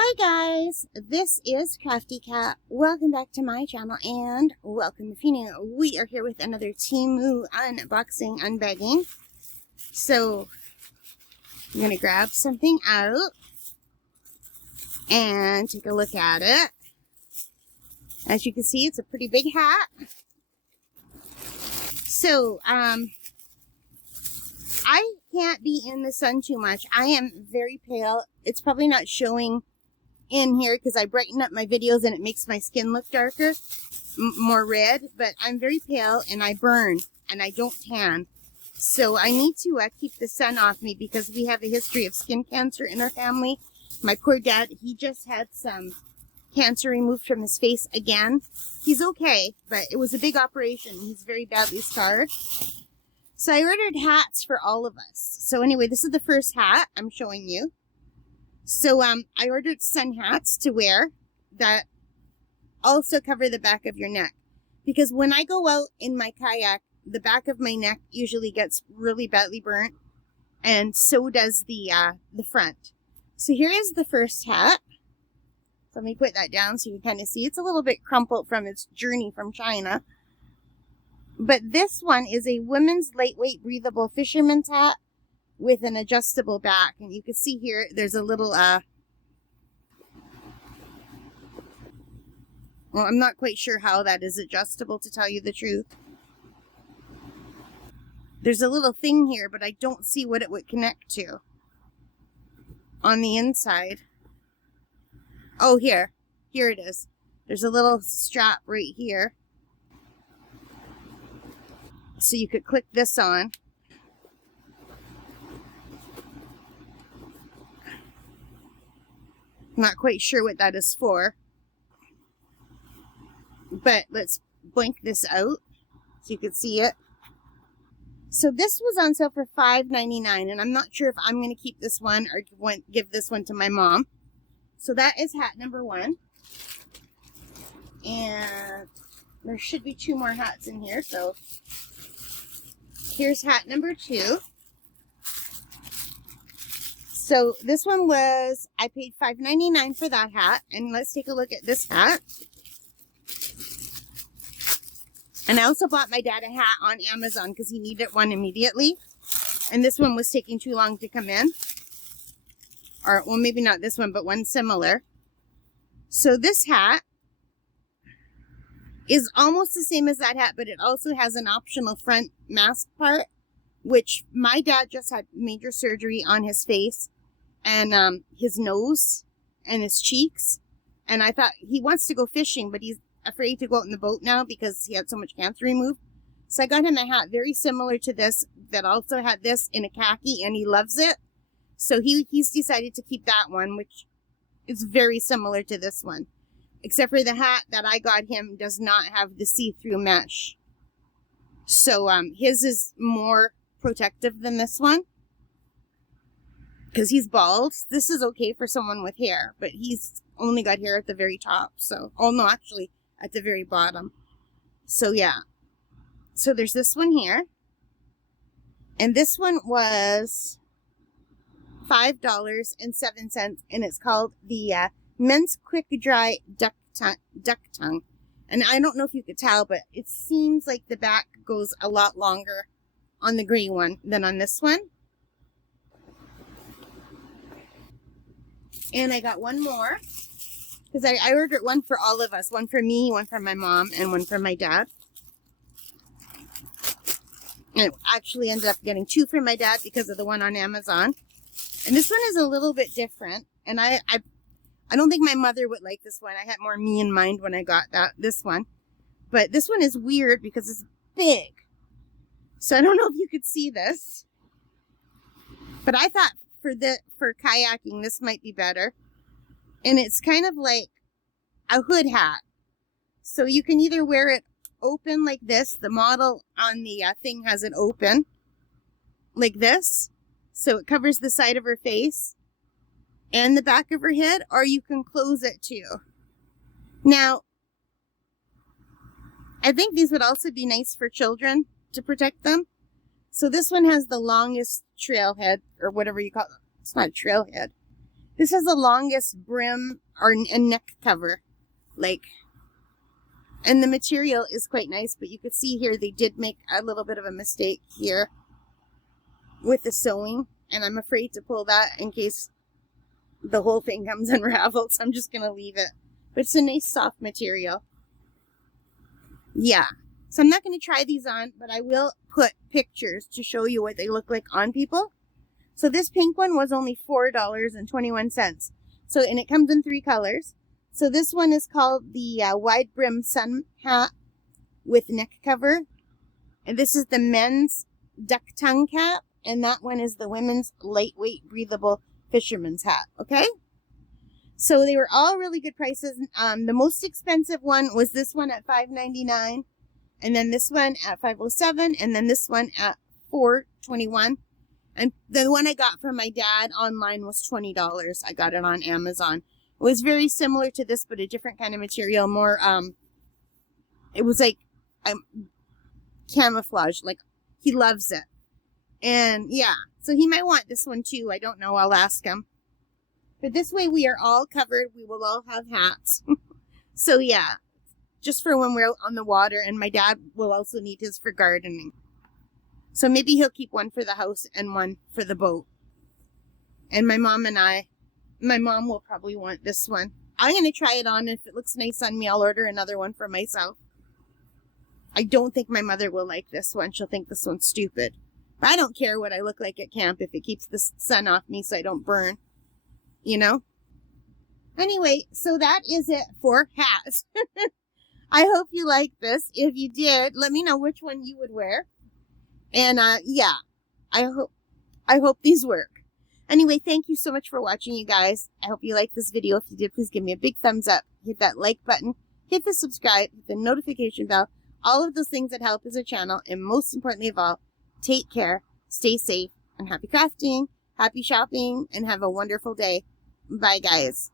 Hi guys, this is Crafty Cat. Welcome back to my channel and welcome if you're new. We are here with another Temu unboxing, unbagging. So I'm going to grab something out and take a look at it. As you can see, it's a pretty big hat. So, I can't be in the sun too much. I am very pale. It's probably not showing in here because I brighten up my videos and it makes my skin look darker, more red, but I'm very pale and I burn and I don't tan. So I need to keep the sun off me because we have a history of skin cancer in our family. My poor dad, he just had some cancer removed from his face again. He's okay, but it was a big operation. He's very badly scarred. So I ordered hats for all of us. So anyway, this is the first hat I'm showing you. So I ordered sun hats to wear that also cover the back of your neck. Because when I go out in my kayak, the back of my neck usually gets really badly burnt. And so does the front. So here is the first hat. So let me put that down so you can kind of see. It's a little bit crumpled from its journey from China. But this one is a women's lightweight breathable fisherman's hat with an adjustable back. And you can see here, there's a little, well, I'm not quite sure how that is adjustable, to tell you the truth. There's a little thing here, but I don't see what it would connect to on the inside. Oh, here it is. There's a little strap right here. So you could click this on. Not quite sure what that is for. But let's blink this out so you can see it. So this was on sale for $5.99, and I'm not sure if I'm going to keep this one or give this one to my mom. So that is hat number one. And there should be two more hats in here. So here's hat number two. So this one was, I paid $5.99 for that hat. And let's take a look at this hat. And I also bought my dad a hat on Amazon because he needed one immediately. And this one was taking too long to come in. Or, well, maybe not this one, but one similar. So this hat is almost the same as that hat, but it also has an optional front mask part, which my dad just had major surgery on his face and his nose and his cheeks. And I thought he wants to go fishing, but he's afraid to go out in the boat now because he had so much cancer removed. So I got him a hat very similar to this that also had this in a khaki, and he loves it. So he's decided to keep that one, which is very similar to this one. Except for the hat that I got him does not have the see-through mesh. So his is more protective than this one. Because he's bald. This is okay for someone with hair, but he's only got hair at the very top. So, oh no, actually at the very bottom. So yeah. So there's this one here. And this one was $5.07, and it's called the Men's Quick Dry Duck Tongue. And I don't know if you could tell, but it seems like the back goes a lot longer on the gray one than on this one. And I got one more because I ordered one for all of us. One for me, one for my mom, and one for my dad. And I actually ended up getting two for my dad because of the one on Amazon. And this one is a little bit different. And I don't think my mother would like this one. I had more me in mind when I got this one. But this one is weird because it's big. So I don't know if you could see this. But I thought for kayaking, this might be better. And it's kind of like a hood hat. So you can either wear it open like this. The model on the thing has it open like this. So it covers the side of her face and the back of her head, or you can close it too. Now, I think these would also be nice for children to protect them. So this one has the longest trailhead, or whatever you call it. It's not a trailhead. This is the longest brim or a neck cover. Like, and the material is quite nice, but you could see here they did make a little bit of a mistake here with the sewing, and I'm afraid to pull that in case the whole thing comes unraveled, so I'm just going to leave it. But it's a nice soft material. Yeah. So I'm not going to try these on, but I will put pictures to show you what they look like on people. So this pink one was only $4.21. So, and it comes in 3 colors. So this one is called the wide brim sun hat with neck cover. And this is the men's duck tongue cap. And that one is the women's lightweight breathable fisherman's hat. Okay? So they were all really good prices. The most expensive one was this one at $5.99. And then this one at $5.07. And then this one at $4.21. And the one I got from my dad online was $20. I got it on Amazon. It was very similar to this, but a different kind of material. More, it was like camouflage. Like, he loves it. And yeah, so he might want this one too. I don't know. I'll ask him. But this way we are all covered. We will all have hats. So yeah, just for when we're out on the water. And my dad will also need his for gardening. So maybe he'll keep one for the house and one for the boat. And my mom will probably want this one. I'm going to try it on. If it looks nice on me, I'll order another one for myself. I don't think my mother will like this one. She'll think this one's stupid. But I don't care what I look like at camp if it keeps the sun off me so I don't burn. You know? Anyway, so that is it for hats. I hope you liked this. If you did, let me know which one you would wear. And yeah, I hope these work. Anyway, thank you so much for watching, you guys. I hope you liked this video. If you did, please give me a big thumbs up. Hit that like button. Hit the subscribe. Hit the notification bell. All of those things that help as a channel. And most importantly of all, take care, stay safe, and happy crafting, happy shopping, and have a wonderful day. Bye, guys.